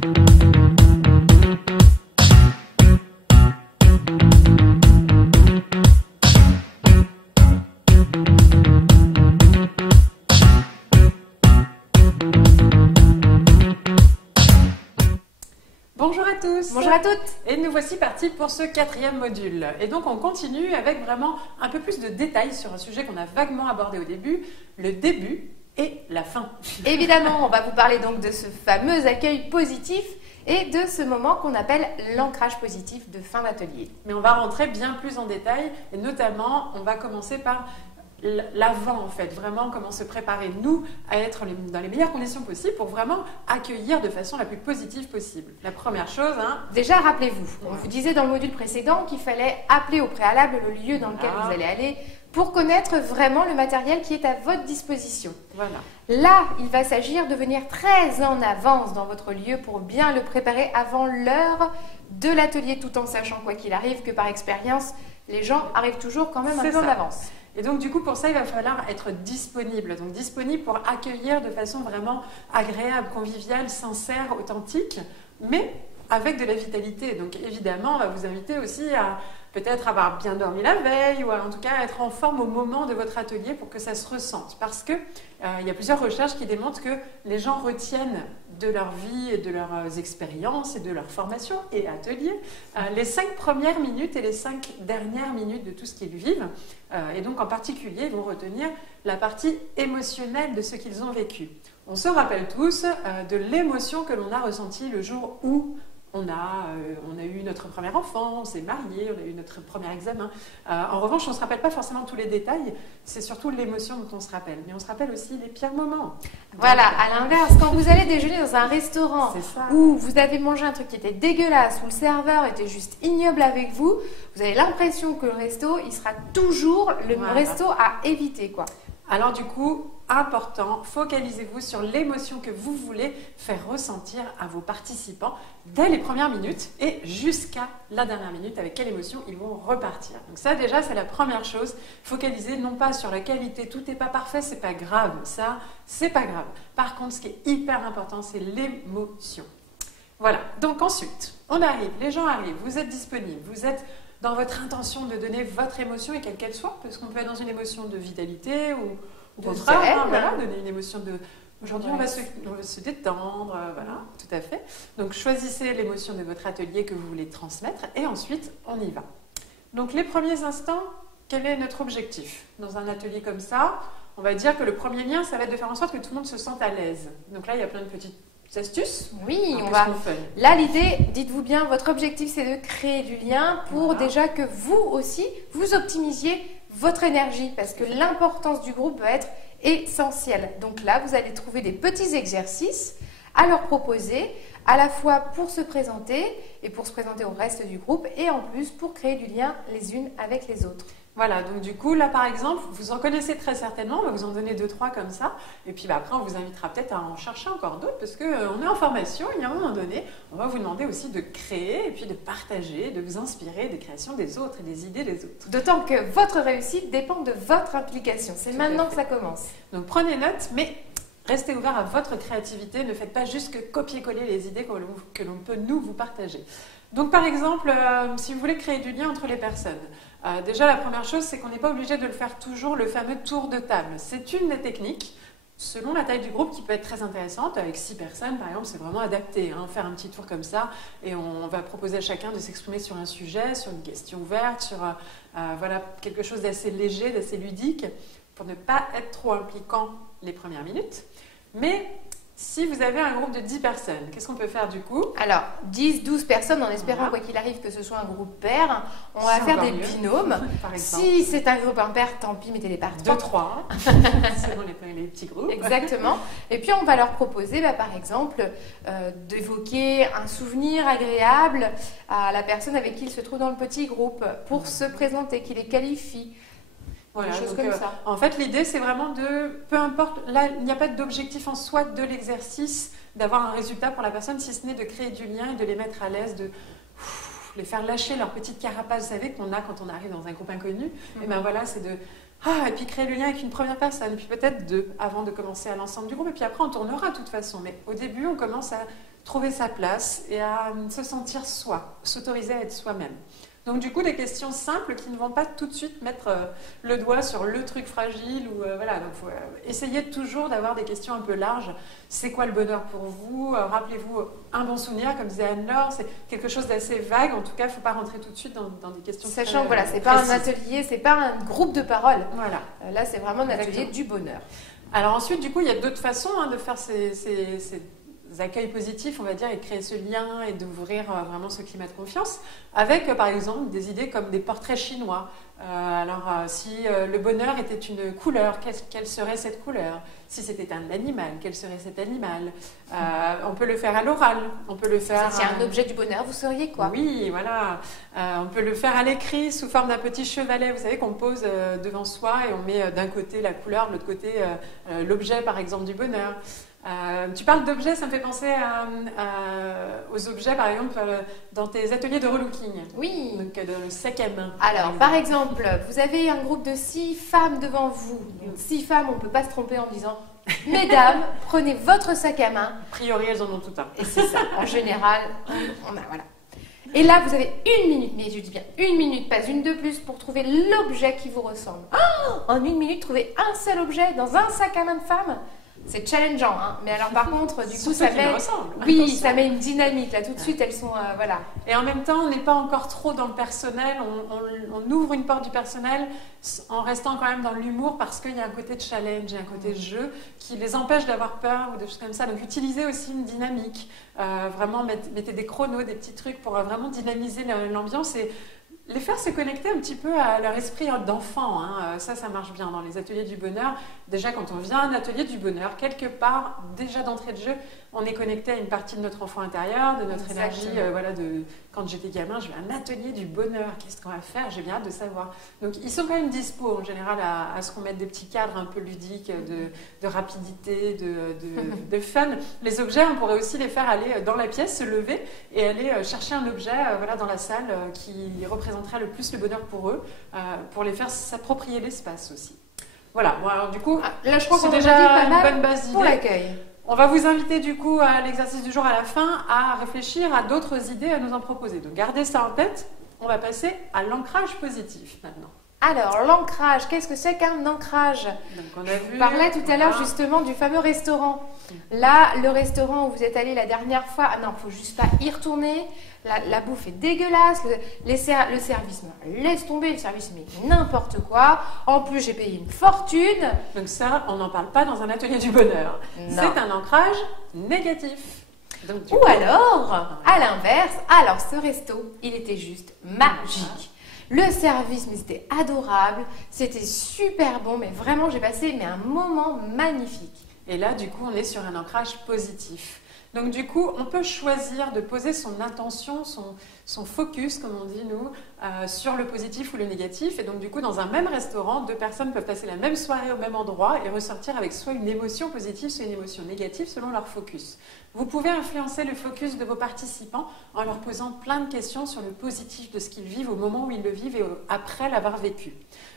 Bonjour à tous. Bonjour à toutes. Et nous voici partis pour ce 4e module. Et donc on continue avec vraiment un peu plus de détails sur un sujet qu'on a vaguement abordé au début, le début et la fin. Évidemment, on va vous parler donc de ce fameux accueil positif et de ce moment qu'on appelle l'ancrage positif de fin d'atelier. Mais on va rentrer bien plus en détail et notamment on va commencer par l'avant en fait, vraiment comment se préparer nous à être dans les meilleures conditions possibles pour vraiment accueillir de façon la plus positive possible. La première chose, déjà rappelez-vous, on vous disait dans le module précédent qu'il fallait appeler au préalable le lieu dans lequel vous allez aller pour connaître vraiment le matériel qui est à votre disposition. Voilà. Là, il va s'agir de venir très en avance dans votre lieu pour bien le préparer avant l'heure de l'atelier, tout en sachant quoi qu'il arrive que par expérience, les gens arrivent toujours quand même un peu en avance. Et donc du coup pour ça il va falloir être disponible, donc disponible pour accueillir de façon vraiment agréable, conviviale, sincère, authentique, mais avec de la vitalité. Donc évidemment on va vous inviter aussi à peut-être avoir bien dormi la veille ou en tout cas être en forme au moment de votre atelier pour que ça se ressente. Parce que il y a plusieurs recherches qui démontrent que les gens retiennent de leur vie et de leurs expériences et de leur formation et ateliers les 5 premières minutes et les 5 dernières minutes de tout ce qu'ils vivent. Et donc en particulier, ils vont retenir la partie émotionnelle de ce qu'ils ont vécu. On se rappelle tous de l'émotion que l'on a ressentie le jour où on a eu notre premier enfant, on s'est marié, on a eu notre premier examen. En revanche, on ne se rappelle pas forcément tous les détails, c'est surtout l'émotion dont on se rappelle. Mais on se rappelle aussi les pires moments. Voilà, à l'inverse, quand vous allez déjeuner dans un restaurant où vous avez mangé un truc qui était dégueulasse, où le serveur était juste ignoble avec vous, vous avez l'impression que le resto, il sera toujours le resto à éviter, quoi. Alors du coup, important, focalisez-vous sur l'émotion que vous voulez faire ressentir à vos participants dès les premières minutes et jusqu'à la dernière minute, avec quelle émotion ils vont repartir. Donc ça déjà, c'est la première chose. Focalisez non pas sur la qualité, tout n'est pas parfait, c'est pas grave, ça, c'est pas grave. Par contre, ce qui est hyper important, c'est l'émotion. Voilà, donc ensuite, on arrive, les gens arrivent, vous êtes disponibles, vous êtes dans votre intention de donner votre émotion et quelle qu'elle soit, parce qu'on peut être dans une émotion de vitalité ou au contraire, voilà, donner une émotion de aujourd'hui on va se détendre, voilà, tout à fait. Donc choisissez l'émotion de votre atelier que vous voulez transmettre et ensuite on y va. Donc les premiers instants, quel est notre objectif? Dans un atelier comme ça, on va dire que le premier lien, ça va être de faire en sorte que tout le monde se sente à l'aise. Donc là, il y a plein de petites astuces. Oui, on va. Là, l'idée, dites-vous bien, votre objectif, c'est de créer du lien pour déjà que vous aussi, vous optimisiez votre énergie parce que l'importance du groupe va être essentielle. Donc là, vous allez trouver des petits exercices à leur proposer, à la fois pour se présenter et pour se présenter au reste du groupe et en plus pour créer du lien les unes avec les autres. Voilà, donc du coup, là par exemple, vous en connaissez très certainement, on va vous en donner 2-3 comme ça, et puis après on vous invitera peut-être à en chercher encore d'autres, parce qu'on est en formation, et à un moment donné, on va vous demander aussi de créer, et puis de partager, de vous inspirer des créations des autres et des idées des autres. D'autant que votre réussite dépend de votre implication, c'est maintenant que ça commence. Donc prenez note, mais restez ouvert à votre créativité, ne faites pas juste que copier-coller les idées que l'on peut nous vous partager. Donc par exemple, si vous voulez créer du lien entre les personnes, déjà la première chose c'est qu'on n'est pas obligé de le faire toujours le fameux tour de table. C'est une des techniques, selon la taille du groupe, qui peut être très intéressante. Avec 6 personnes par exemple, c'est vraiment adapté, faire un petit tour comme ça et on va proposer à chacun de s'exprimer sur un sujet, sur une question ouverte, sur voilà, quelque chose d'assez léger, d'assez ludique, pour ne pas être trop impliquant les premières minutes. Mais si vous avez un groupe de 10 personnes, qu'est-ce qu'on peut faire du coup? Alors, 10-12 personnes, en espérant quoi qu'il arrive que ce soit un groupe pair, on va faire des binômes. Par exemple. Si c'est un groupe impair, tant pis, mettez-les par 3. 2-3, selon les petits groupes. Exactement. Et puis on va leur proposer, par exemple, d'évoquer un souvenir agréable à la personne avec qui il se trouve dans le petit groupe pour se présenter, qui les qualifie. Voilà, des choses donc, comme ça. En fait, l'idée, c'est vraiment de, peu importe, là, il n'y a pas d'objectif en soi de l'exercice, d'avoir un résultat pour la personne, si ce n'est de créer du lien et de les mettre à l'aise, de les faire lâcher leur petite carapace, vous savez, qu'on a quand on arrive dans un groupe inconnu. Et bien voilà, c'est Et puis créer le lien avec une première personne, puis peut-être deux, avant de commencer à l'ensemble du groupe. Et puis après, on tournera de toute façon. Mais au début, on commence à trouver sa place et à se sentir soi, s'autoriser à être soi-même. Donc du coup, des questions simples qui ne vont pas tout de suite mettre le doigt sur le truc fragile. Voilà. Donc il faut essayer toujours d'avoir des questions un peu larges. C'est quoi le bonheur pour vous? Rappelez-vous un bon souvenir, comme disait Anne-Laure. C'est quelque chose d'assez vague. En tout cas, il ne faut pas rentrer tout de suite dans des questions sachant que voilà, c'est pas un atelier, c'est pas un groupe de parole. Voilà. Là, c'est vraiment un atelier du bonheur. Alors ensuite, du coup, il y a d'autres façons de faire ces accueils positifs, on va dire, et de créer ce lien et d'ouvrir vraiment ce climat de confiance avec, par exemple, des idées comme des portraits chinois. Si le bonheur était une couleur, quelle serait cette couleur? Si c'était un animal, quel serait cet animal? On peut le faire à l'oral, on peut le faire... Si un objet du bonheur, vous sauriez quoi? Oui, voilà. On peut le faire à l'écrit sous forme d'un petit chevalet, vous savez, qu'on pose devant soi et on met d'un côté la couleur, de l'autre côté l'objet, par exemple, du bonheur. Tu parles d'objets, ça me fait penser aux objets, par exemple, dans tes ateliers de relooking. Oui. Donc, dans le sac à main. Alors, par exemple, vous avez un groupe de 6 femmes devant vous. Donc, 6 femmes, on ne peut pas se tromper en disant « Mesdames, prenez votre sac à main. » A priori, elles en ont tout un. Et c'est ça. En général, voilà. Et là, vous avez 1 minute, mais je dis bien 1 minute, pas une de plus, pour trouver l'objet qui vous ressemble. En 1 minute, trouver un seul objet dans un sac à main de femme. C'est challengeant, hein. Mais alors par contre, du coup, ça met... Oui, ça met une dynamique. Là, tout de suite, elles sont... voilà. Et en même temps, on n'est pas encore trop dans le personnel. On ouvre une porte du personnel en restant quand même dans l'humour parce qu'il y a un côté de challenge, il y a un côté de jeu qui les empêche d'avoir peur ou des choses comme ça. Donc, utilisez aussi une dynamique. Vraiment, mettez des chronos, des petits trucs pour vraiment dynamiser l'ambiance et les faire se connecter un petit peu à leur esprit d'enfant. Ça marche bien dans les ateliers du bonheur. Déjà, quand on vient à un atelier du bonheur, quelque part, déjà d'entrée de jeu, on est connecté à une partie de notre enfant intérieur, de notre énergie. Quand j'étais gamin, je vais à un atelier du bonheur. Qu'est-ce qu'on va faire? J'ai bien hâte de savoir. Donc, ils sont quand même dispo en général à ce qu'on mette des petits cadres un peu ludiques de rapidité, de fun. Les objets, on pourrait aussi les faire aller dans la pièce, se lever et aller chercher un objet dans la salle qui représenterait le plus le bonheur pour eux, pour les faire s'approprier l'espace aussi. Voilà, bon, alors du coup, là, je crois c'est qu'on déjà a dit pas mal une bonne base d'idées pour l'accueil. On va vous inviter du coup à l'exercice du jour à la fin à réfléchir à d'autres idées à nous en proposer. Donc gardez ça en tête. On va passer à l'ancrage positif maintenant. Alors, l'ancrage, qu'est-ce que c'est qu'un ancrage? Donc, on a vu, je parlais tout à l'heure justement du fameux restaurant. Là, le restaurant où vous êtes allé la dernière fois, il ne faut juste pas y retourner. La bouffe est dégueulasse, le service, laisse tomber, le service, mais n'importe quoi. En plus, j'ai payé une fortune. Donc ça, on n'en parle pas dans un atelier du bonheur. C'est un ancrage négatif. Donc, alors, à l'inverse, alors ce resto, il était juste magique. Le service, mais c'était adorable, c'était super bon, mais vraiment, j'ai passé un moment magnifique. Et là, du coup, on est sur un ancrage positif. Donc du coup, on peut choisir de poser son attention, son focus, comme on dit nous, sur le positif ou le négatif. Et donc du coup, dans un même restaurant, 2 personnes peuvent passer la même soirée au même endroit et ressortir avec soit une émotion positive, soit une émotion négative selon leur focus. Vous pouvez influencer le focus de vos participants en leur posant plein de questions sur le positif de ce qu'ils vivent au moment où ils le vivent et après l'avoir vécu.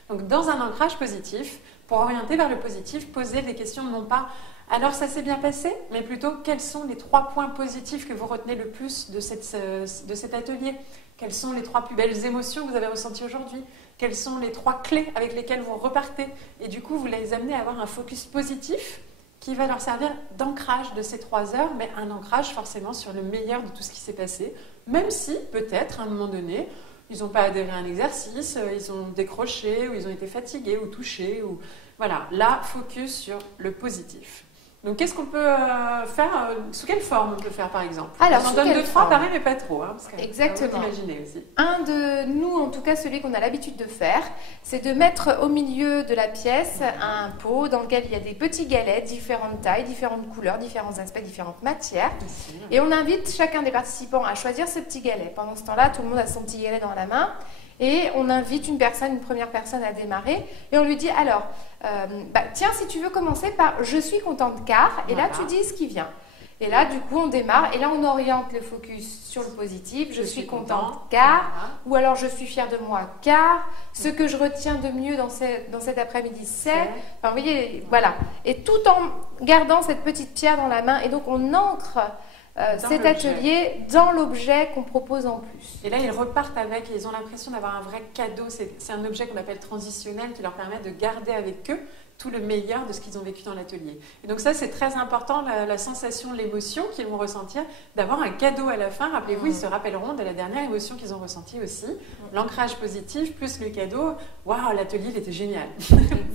Donc dans un ancrage positif, pour orienter vers le positif, posez des questions non pas « alors ça s'est bien passé ?» mais plutôt « quels sont les 3 points positifs que vous retenez le plus de cet atelier ? Quelles sont les 3 plus belles émotions que vous avez ressenties aujourd'hui ? Quelles sont les 3 clés avec lesquelles vous repartez ?» Et du coup, vous les amenez à avoir un focus positif qui va leur servir d'ancrage de ces 3 heures, mais un ancrage forcément sur le meilleur de tout ce qui s'est passé, même si, peut-être, à un moment donné, ils n'ont pas adhéré à un exercice, ils ont décroché, ou ils ont été fatigués, ou touchés, ou... Voilà, là, focus sur le positif. Donc, qu'est-ce qu'on peut faire? Sous quelle forme on peut faire, par exemple? Alors, on en donne 2-3, pareil, mais pas trop. Parce que exactement. Imaginez aussi. Un de nous, en tout cas celui qu'on a l'habitude de faire, c'est de mettre au milieu de la pièce un pot dans lequel il y a des petits galets, différentes tailles, différentes couleurs, différents aspects, différentes matières. Et on invite chacun des participants à choisir ce petit galet. Pendant ce temps-là, tout le monde a son petit galet dans la main. Et on invite une première personne à démarrer. Et on lui dit, alors, tiens, si tu veux commencer par « Je suis contente car », et là, tu dis ce qui vient. Et là, du coup, on démarre et là, on oriente le focus sur le positif. Je suis contente car, Voilà. ou alors je suis fière de moi car, ce que je retiens de mieux dans cet après-midi, c'est... Enfin, vous voyez, voilà. Et tout en gardant cette petite pierre dans la main. Et donc, on ancre cet atelier dans l'objet qu'on propose en plus. Et là, ils repartent avec, ils ont l'impression d'avoir un vrai cadeau. C'est un objet qu'on appelle transitionnel qui leur permet de garder avec eux tout le meilleur de ce qu'ils ont vécu dans l'atelier. Et donc ça, c'est très important, la sensation, l'émotion qu'ils vont ressentir, d'avoir un cadeau à la fin. Rappelez-vous, ils se rappelleront de la dernière émotion qu'ils ont ressentie aussi. L'ancrage positif plus le cadeau. Waouh, l'atelier, il était génial.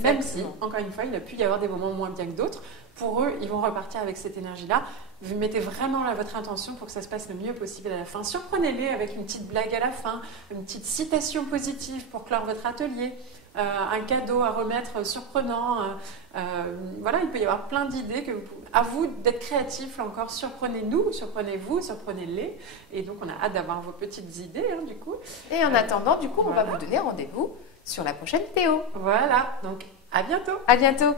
Même si, encore une fois, il a pu y avoir des moments moins bien que d'autres. Pour eux, ils vont repartir avec cette énergie-là. Vous mettez vraiment là votre intention pour que ça se passe le mieux possible à la fin. Surprenez-les avec une petite blague à la fin, une petite citation positive pour clore votre atelier. Un cadeau à remettre surprenant. Voilà, il peut y avoir plein d'idées. À vous d'être créatifs, là encore. Surprenez-nous, surprenez-vous, surprenez-les. Et donc, on a hâte d'avoir vos petites idées, hein, du coup. Et en attendant, du coup, on voilà. va vous donner rendez-vous sur la prochaine vidéo. Voilà, donc à bientôt. À bientôt.